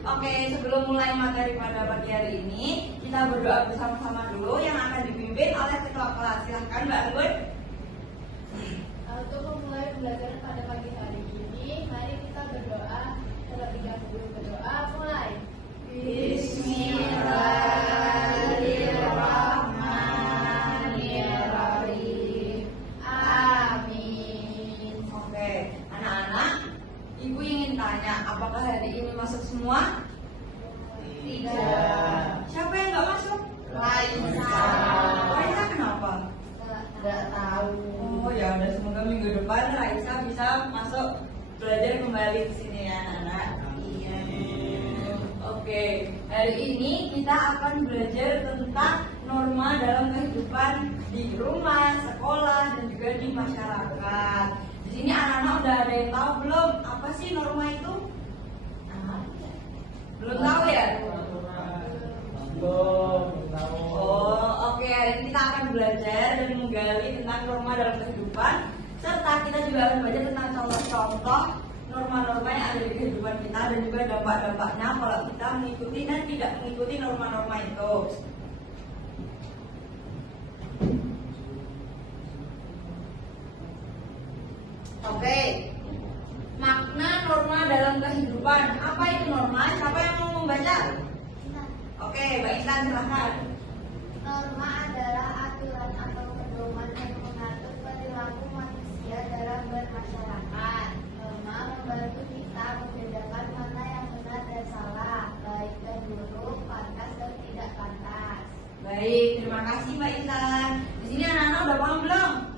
Oke, sebelum mulai materi pada pagi hari ini, kita berdoa bersama-sama dulu yang akan dipimpin oleh ketua kelas. Silahkan Mbak Anggun. Untuk memulai belajar pada pagi hari ini, mari kita berdoa. Terlebih dahulu berdoa, mulai. Bismillahirrahmanirrahim. Amin. Oke, anak-anak, Ibu ingin tanya, apakah hari ini masuk semua? Tidak. Siapa yang nggak masuk? Raisa. Raisa kenapa? Tidak tahu. Oh ya udah, semoga minggu depan Raisa bisa masuk belajar kembali di sini ya anak-anak. Iya. Oke, hari ini kita akan belajar tentang norma dalam kehidupan di rumah, sekolah, dan juga di masyarakat. Di sini anak-anak udah ada yang tahu belum apa sih norma itu? Belum tahu ya? Oh, oke. Hari ini kita akan belajar dan menggali tentang norma dalam kehidupan, serta kita juga akan belajar tentang contoh-contoh norma-norma yang ada di kehidupan kita dan juga dampak-dampaknya kalau kita mengikuti dan tidak mengikuti norma-norma itu. Oke. Makna norma dalam kehidupan. Apa itu norma? Siapa yang mau membaca? Oke, Mbak Intan silahkan. Norma adalah aturan atau pedoman yang mengatur perilaku manusia dalam bermasyarakat. Norma membantu kita membedakan mana yang benar dan salah, baik dan buruk, pantas dan tidak pantas. Baik, terima kasih Mbak Intan. Di sini anak-anak udah paham belum?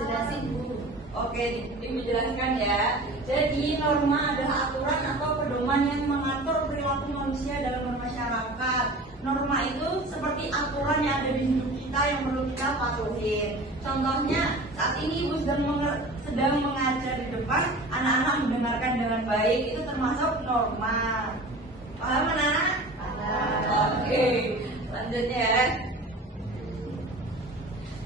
Sudah sih, Bu. Oke, Ibu jelaskan ya. Jadi norma adalah aturan atau pedoman yang mengatur perilaku manusia dalam bermasyarakat. Norma itu seperti aturan yang ada di hidup kita yang perlu kita patuhin. Contohnya, saat ini Ibu sedang mengajar di depan, anak-anak mendengarkan dengan baik, itu termasuk norma. Paham anak-anak? Oke, selanjutnya ya.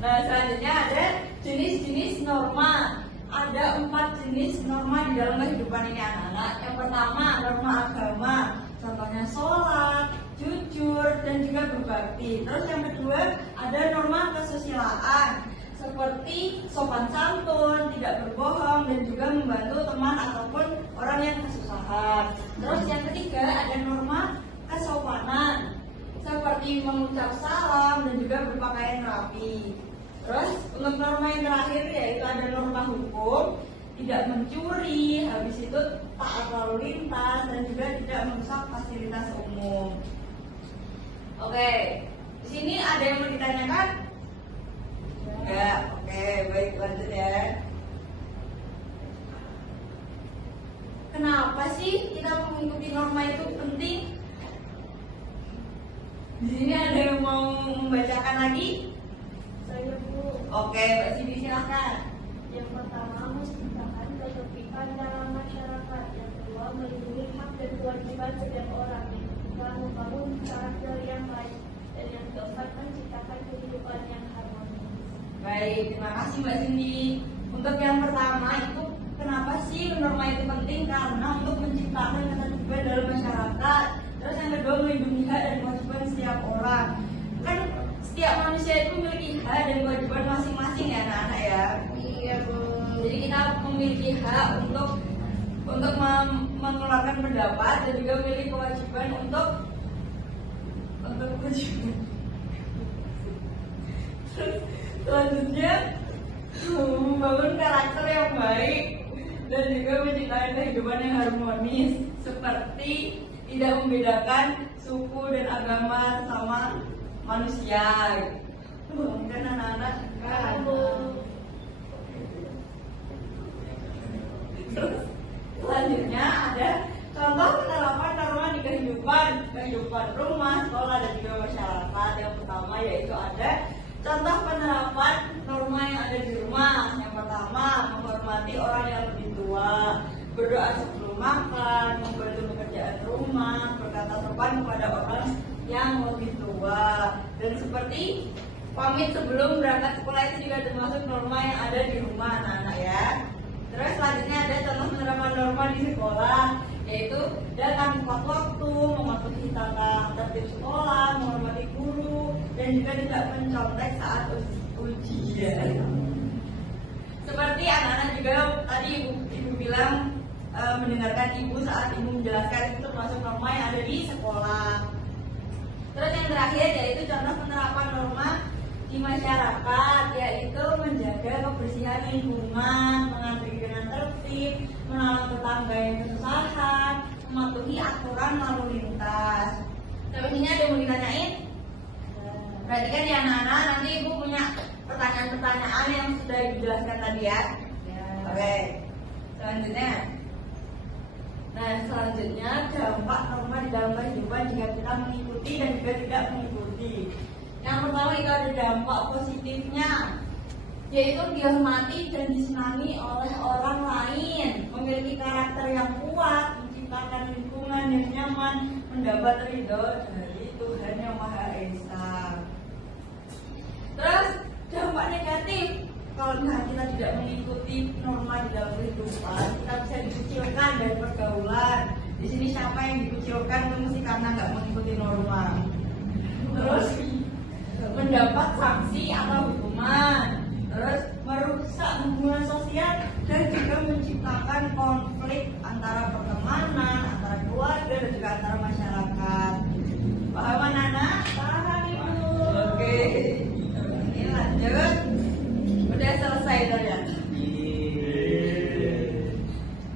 Nah, selanjutnya ada jenis-jenis norma. Ada 4 jenis norma di dalam kehidupan ini anak-anak. Yang pertama, norma agama. Contohnya sholat, jujur, dan juga berbakti. Terus yang kedua, ada norma kesusilaan. Seperti sopan santun, tidak berbohong, dan juga membantu teman ataupun orang yang kesusahan. Terus yang ketiga, ada norma kesopanan. Seperti mengucap salam dan juga berpakaian rapi. Terus untuk norma yang terakhir yaitu ada norma hukum, tidak mencuri, habis itu taat lalu lintas dan juga tidak merusak fasilitas umum. Oke, di sini ada yang mau ditanyakan? Enggak, oke, baik lanjut ya. Kenapa sih kita mengikuti norma itu penting? Di sini ada yang mau membacakan lagi? Saya, Bu. Oke, Mbak Sidi silahkan. Yang pertama, menciptakan ketertiban dalam masyarakat. Yang kedua, melindungi hak dan kewajiban setiap orang. Yang ketiga, membangun karakter yang baik. Dan yang keempat, menciptakan kehidupan yang harmonis. Baik, terima kasih Mbak Cindy. Untuk yang pertama itu kenapa sih norma itu penting? Karena untuk menciptakan ketertiban dalam masyarakat. Terus yang kedua, melindungi hak dan kewajiban setiap orang. Kan setiap manusia itu memiliki hak dan kewajiban masing-masing ya anak-anak ya. Iya, Bu. Jadi kita memiliki hak untuk mengeluarkan pendapat dan juga memiliki kewajiban untuk kewajiban. Terus selanjutnya membangun karakter yang baik dan juga menciptakan kehidupan yang harmonis, seperti tidak membedakan suku dan agama sama manusia. Mungkin anak-anak kan. Terus selanjutnya ada contoh penerapan norma di kehidupan rumah, sekolah, dan juga masyarakat. Yang pertama yaitu ada contoh penerapan norma yang ada di rumah. Yang pertama, menghormati orang yang lebih tua, berdoa sebelum makan, membantu pekerjaan rumah, berkata sopan kepada orang yang lebih tua, dan seperti pamit sebelum berangkat sekolah itu juga termasuk norma yang ada di rumah anak-anak ya. Terus selanjutnya ada contoh penerapan norma di sekolah, yaitu datang tepat waktu, mematuhi tata tertib sekolah, menghormati guru, dan juga tidak mencontek saat ujian. Seperti anak-anak juga tadi ibu bilang mendengarkan ibu saat ibu menjelaskan, itu termasuk norma yang ada di sekolah. Terus yang terakhir yaitu contoh penerapan norma di masyarakat, yaitu menjaga kebersihan lingkungan, mengantri dengan tertib, menolong tetangga yang kesusahan, mematuhi aturan lalu lintas. Tapi ini ada yang mau ditanyain? Berarti kan ya anak-anak, nanti ibu punya pertanyaan-pertanyaan yang sudah dijelaskan tadi ya. Oke, selanjutnya. Nah, selanjutnya dampak norma di dalam kehidupan jika kita mengikuti dan juga tidak mengikuti. Yang pertama itu ada dampak positifnya, yaitu dihormati dan disenangi oleh orang lain, memiliki karakter yang kuat, menciptakan lingkungan yang nyaman, mendapat ridho dari Tuhan Yang Maha Esa. Terus dampak negatif, kalau kita tidak mengikuti norma di dalam kehidupan, kita bisa dikucilkan dari pergaulan. Di sini siapa yang dikucilkan itu mesti karena nggak mengikuti norma. Terus mendapat sanksi atau hukuman. Terus merusak hubungan sosial dan juga menciptakan konflik antara pertemanan, antara keluarga dan juga antara masyarakat. Paham anak-anak? Paham ibu. Oke. Ini lanjut. Udah selesai ternyata.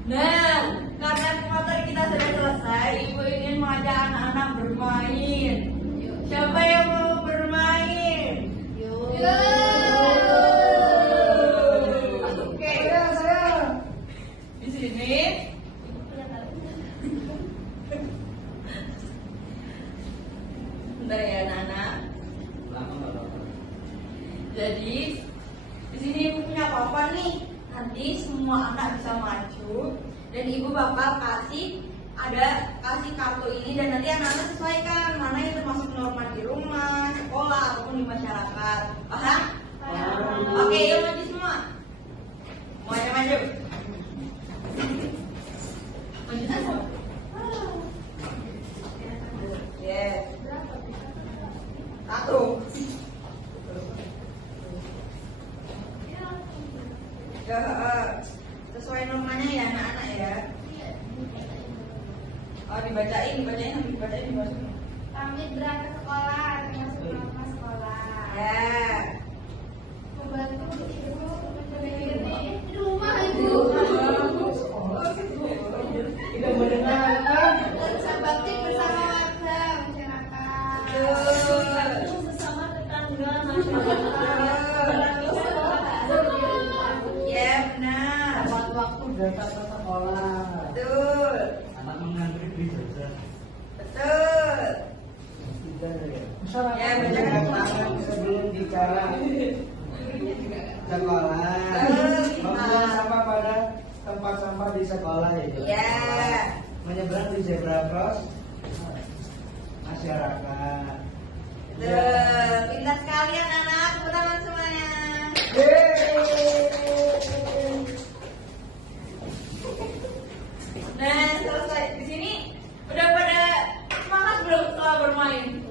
Nah, karena materi kita sudah selesai, ibu ingin mengajak anak-anak bermain. Siapa yang mau bermain? Oke, saya. Di sini. Bentar ya anak-anak. Jadi di sini ibu punya papan nih. Nanti semua anak bisa maju dan ibu bakal kasih kartu ini dan nanti anak-anak sesuaikan mana yang termasuk norma di rumah, sekolah ataupun di masyarakat. Paham? Oke, yuk maju semua. Semuanya maju. Maju aja. Yes. Satu. Sesuai normanya ya anak-anak ya. Oh dibacain dimasukin. Pamit berangkat sekolah, termasuk norma sekolah. Ya. Membantu ibu di rumah ibu. Tidak mendengarkan. Berbakti bersama warga masyarakat. Sesama tetangga masyarakat. Ya benar. Tepat waktu datang ke sekolah. Betul. Anak mengantri beli jajan. Betul. Ya, menjaga tangan sebelum bicara. Sekolah. Membuang sampah pada tempat sampah di sekolah itu. Ya. Menyeberang di zebra cross masyarakat. Betul. Pintar sekali anak-anak. Tepuk tangan semuanya. Nah, selesai. Di sini udah pada semangat belum setelah bermain?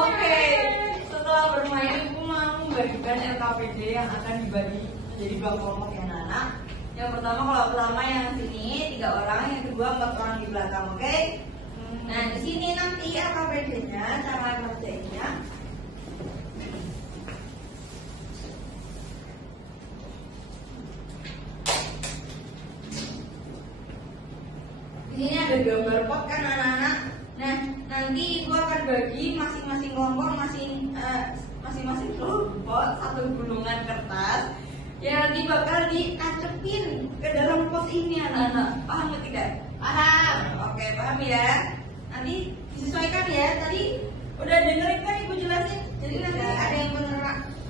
Oke. Setelah bermain, aku mau membagikan LKPD yang akan dibagi menjadi 2 kelompok ya anak-anak. Yang pertama kelompok pertama yang sini 3 orang, yang kedua 4 orang di belakang, oke? Nah, di sini nanti LKPD-nya, cara ngerjainnya. Di sini ada gambar pot kan anak-anak. Nah, nanti ibu akan bagi masing-masing kelompok masing-masing kelompok 1 gulungan kertas yang nanti bakal ditacepin ke dalam pos ini anak-anak. Paham atau tidak? Paham. Oke, paham ya. Nanti disesuaikan ya. Tadi udah dengerin kan ibu jelasin. Jadi nanti ada yang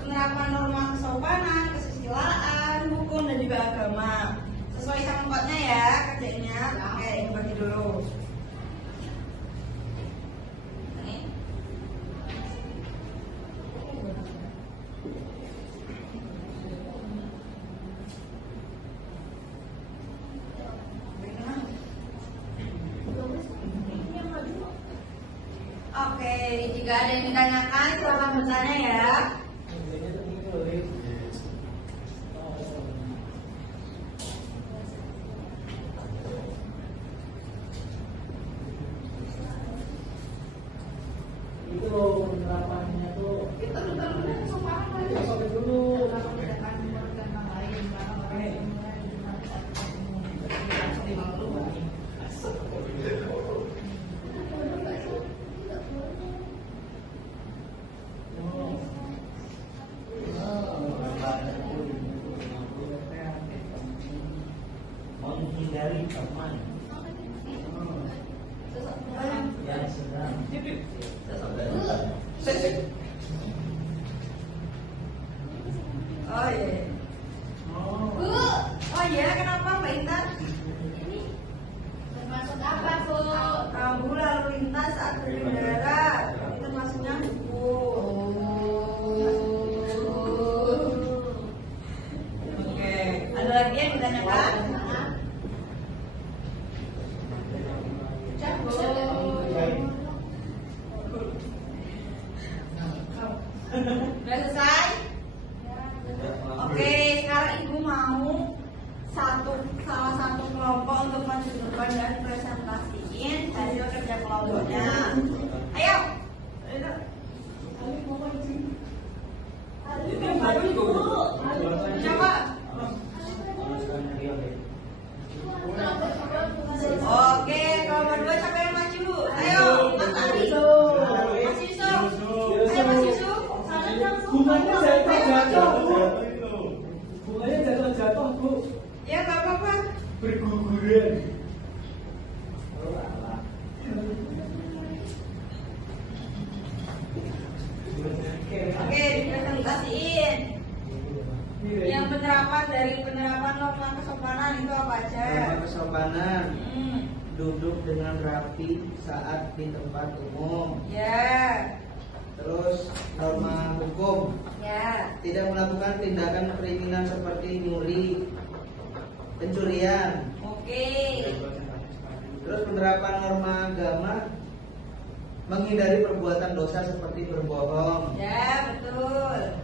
penerapan norma kesopanan, kesusilaan, hukum dan juga agama. Sesuai sama potnya ya kerjanya. Oke, ibu bagi dulu. jika ada yang ditanyakan silakan bertanya ya. Itu penerapannya tuh Itu betul-betul sopan apa dulu? Menghindari teman yang sedang Oh iya. Bu, oh iya kenapa Mbak Intan? Termasuk apa, Bu? Rambu lalu lintas saat berkendara itu maksudnya buku. Oke, ada lagi yang ditanyakan? Udah selesai? Oke, sekarang Ibu mau salah satu kelompok untuk maju ke depan dan presentasiin hasil kerja kelompoknya. Ayo. Coba. Oke, kelompok dua siapa yang maju? Ayo, Mas Ali. Mas Yusuf. Ayo Mas Yusuf. Bunganya jatuh. Bunganya jatuh, Bu. Ya, Gak apa-apa. Berguguran. Oke, dipresentasiin. Yang penerapan norma kesopanan itu apa aja? Norma kesopanan, Hmm. duduk dengan rapi saat di tempat umum. Ya. Terus norma hukum, Ya. tidak melakukan tindakan kriminal seperti nyuri, pencurian. Oke. Terus penerapan norma agama, menghindari perbuatan dosa seperti berbohong. Ya, betul.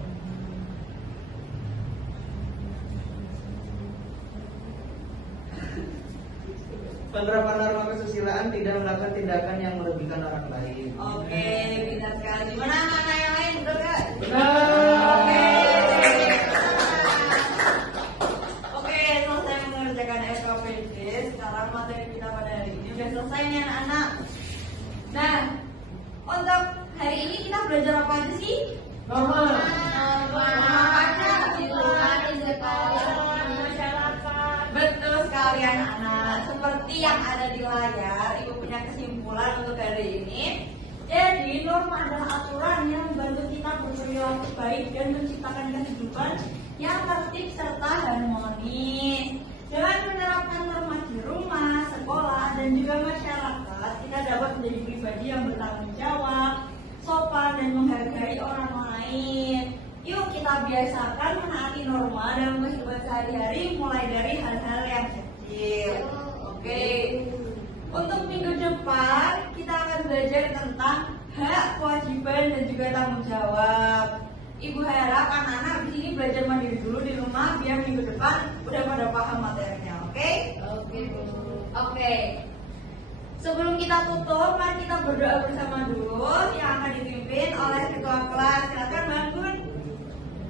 Penerapan norma kesusilaan, tidak melakukan tindakan yang merugikan orang lain. Oke, pintar sekali. Gimana anak-anak yang lain? Betul gak? Benar. Oke. Oke, selesai mengerjakan SKPD. Sekarang materi kita pada hari ini udah selesai nih anak-anak. Nah, untuk hari ini kita belajar apa aja sih? Norma. Apa aja? Betul sekali anak-anak. Seperti yang ada di layar, Ibu punya kesimpulan untuk hari ini. Jadi norma adalah aturan yang membantu kita berperilaku baik dan menciptakan kehidupan yang tertib serta harmonis. Dengan menerapkan norma di rumah, sekolah, dan juga masyarakat, kita dapat menjadi pribadi yang bertanggung jawab, sopan, dan menghargai orang lain. Yuk kita biasakan menaati norma dalam kehidupan sehari-hari, mulai dari hal-hal yang kecil. Oke. Untuk minggu depan kita akan belajar tentang hak, kewajiban, dan juga tanggung jawab. Ibu harap anak-anak di sini belajar mandiri dulu di rumah biar minggu depan udah pada paham materinya. Oke? Oke, Bu. Oke. Sebelum kita tutup, mari kita berdoa bersama dulu yang akan dipimpin oleh ketua kelas. Silakan bangun.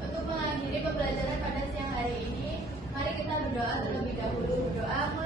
Untuk mengakhiri pembelajaran pada siang hari ini, mari kita berdoa terlebih dahulu. Berdoa mulai